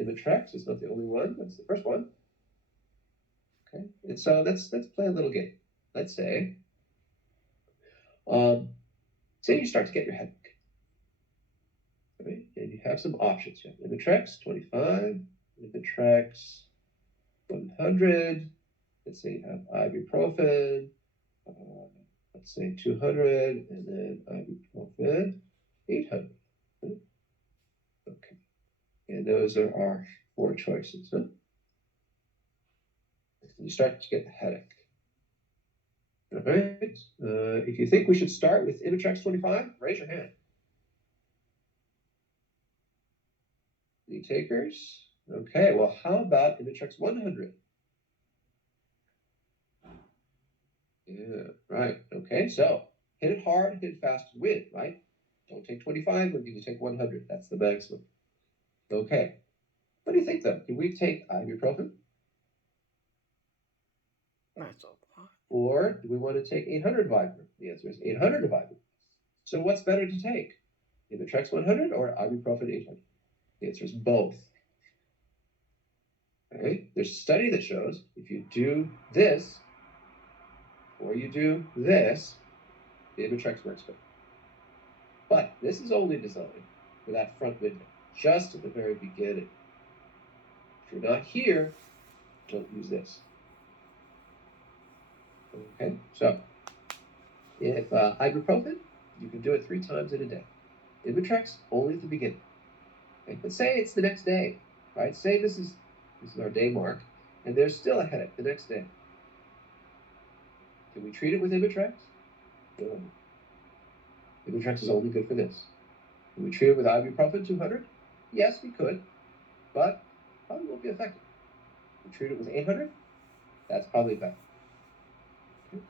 Imitrex is not the only one. That's the first one. Okay, and so let's play a little game. Let's say, say you start to get your headache, right? And you have some options. You have Imitrex 25, Imitrex 100. Let's say you have ibuprofen. Let's say 200, and then ibuprofen 800. Okay, and those are our four choices. Huh? You start to get the headache. All right. If you think we should start with Imitrex 25, raise your hand. Any takers? Okay, well, how about Imitrex 100? Yeah, right. Okay, so hit it hard, hit it fast, win, right? Don't take 25, we'll give you take 100. That's the maximum. Okay. What do you think, though? Can we take ibuprofen? That's a lot. Or do we want to take 800 of ibuprofen? The answer is 800 of ibuprofen. So what's better to take? Imitrex 100 or ibuprofen 800? The answer is both. Okay? There's a study that shows if you do this or you do this, the Imitrex works better. But this is only designed for that front window, just at the very beginning. If you're not here, don't use this. Okay, so if ibuprofen, you can do it 3 times in a day. Imitrex, only at the beginning. Okay? But say it's the next day, right? Say this is our day mark, and there's still a headache the next day. Can we treat it with Imitrex? No. Imitrex is only good for this. Can we treat it with ibuprofen 200? Yes, we could, but probably won't be effective. We treat it with 800? That's probably better. Okay.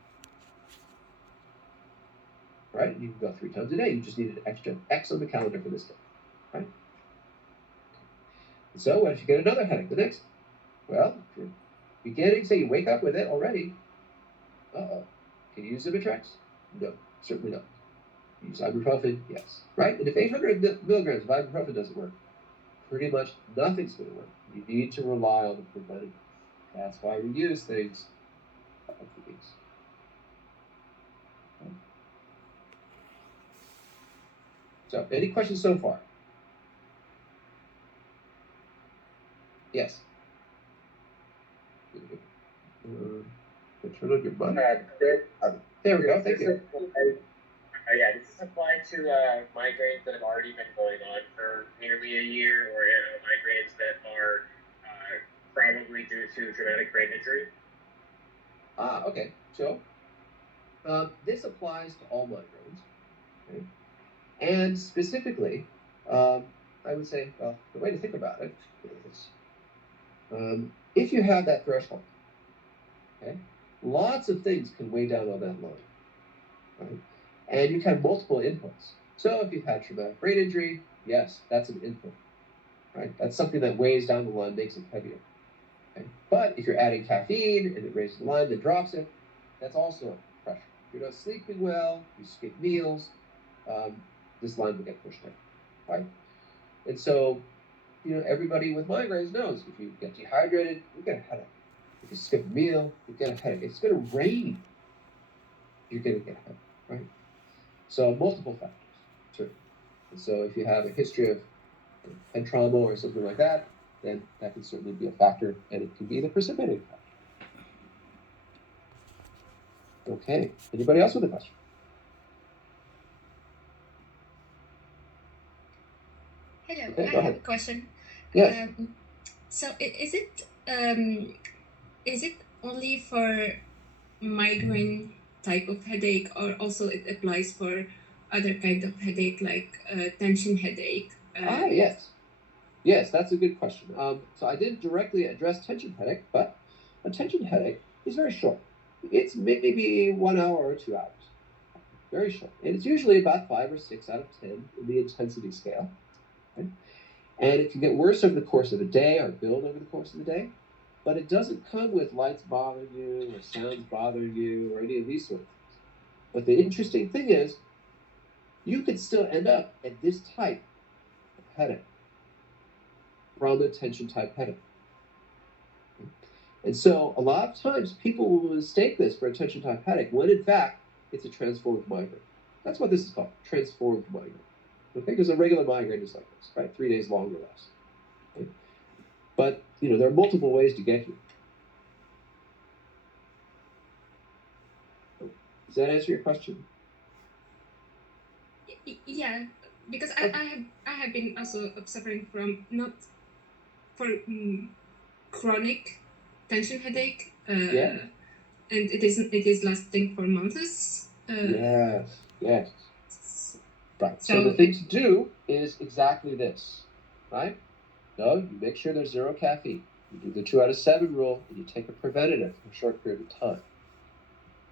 Right? You can go 3 times a day. You just need an extra X on the calendar for this day. Right? So what if you get another headache the next? Well, if you're beginning, say you wake up with it already. Uh-oh. Can you use Imitrex? No, certainly not. Use ibuprofen? Yes. Right? And if 800 milligrams of ibuprofen doesn't work, pretty much nothing's going to work. You need to rely on the preventative. That's why we use things like these. So, any questions so far? Yes. Turn on your mic. There we go. Thank you. Yeah, does this apply to migraines that have already been going on for nearly a year, or migraines that are probably due to traumatic brain injury? Okay. So, this applies to all migraines. Okay? And specifically, I would say, well, the way to think about it is if you have that threshold, okay, lots of things can weigh down on that line, right? And you can have multiple inputs. So if you've had traumatic brain injury, yes, that's an input, right? That's something that weighs down the line, makes it heavier. Okay? But if you're adding caffeine and it raises the line, that drops it, that's also pressure. If you're not sleeping well, you skip meals, this line will get pushed down, right? And so, everybody with migraines knows if you get dehydrated, you get a headache. If you skip a meal, you get a headache. It's going to rain, you're going to get a headache, right? So multiple factors, certainly. And so if you have a history of head trauma or something like that, then that can certainly be a factor, and it can be the precipitating factor. Okay. Anybody else with a question? Hello, Okay, I go have ahead. a question. Yes. So is it only for migraine type of headache, or also it applies for other kind of headache like tension headache? Yes. Yes, that's a good question. So I didn't directly address tension headache, but a tension headache is very short. It's maybe 1 hour or 2 hours. Very short. And it's usually about 5 or 6 out of 10 in the intensity scale. Right? And it can get worse over the course of the day or build over the course of the day. But it doesn't come with lights bothering you or sounds bothering you or any of these sort of things. But the interesting thing is, you could still end up at this type of headache. from a tension type headache. And so a lot of times people will mistake this for a tension type headache when in fact it's a transformed migraine. That's what this is called, transformed migraine. Okay, because a regular migraine is like this, right? 3 days long or less. Okay? But there are multiple ways to get here. Does that answer your question? Yeah, because I have been also suffering from not for chronic tension headache. Yeah. And it is lasting for months. Yes. Right. So So the thing to do is exactly this, right? No, you make sure there's zero caffeine. You do the 2 out of 7 rule, and you take a preventative for a short period of time.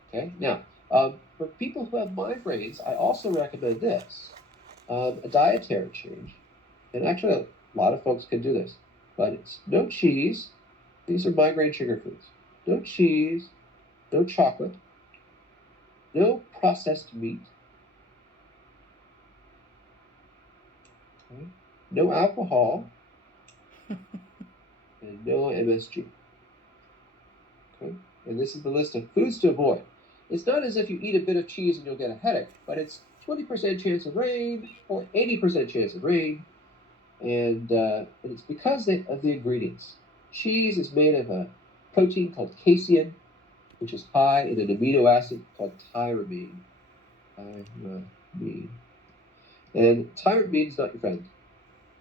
Okay. Now, for people who have migraines, I also recommend this: a dietary change. And actually, a lot of folks can do this, but it's no cheese. These are migraine trigger foods. No cheese, no chocolate, no processed meat, okay? No alcohol, and no MSG. Okay? And this is the list of foods to avoid. It's not as if you eat a bit of cheese and you'll get a headache, but it's 20% chance of rain or 80% chance of rain. And it's because of the ingredients. Cheese is made of a protein called casein, which is high in an amino acid called tyramine. And tyramine is not your friend.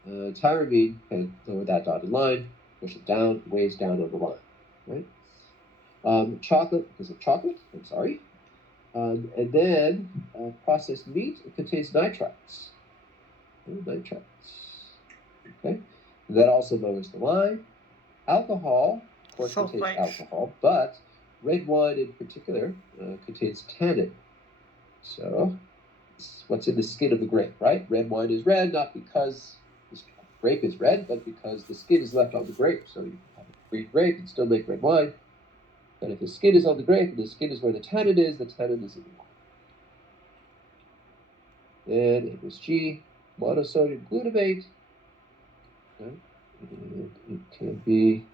Tyramine, kind of lower that dotted line, push it down, weighs down on the line, right? Chocolate, because of chocolate, I'm sorry. And then processed meat, it contains nitrites. Nitrites. Okay? And that also lowers the line. Alcohol, of course, contains alcohol, but red wine in particular contains tannin. So, it's what's in the skin of the grape, right? Red wine is red, not because the grape is red, but because the skin is left on the grape. So you can have a green grape and still make red wine. But if the skin is on the grape and the skin is where the tannin is in the wine. Then MSG, monosodium glutamate. Okay? And it can be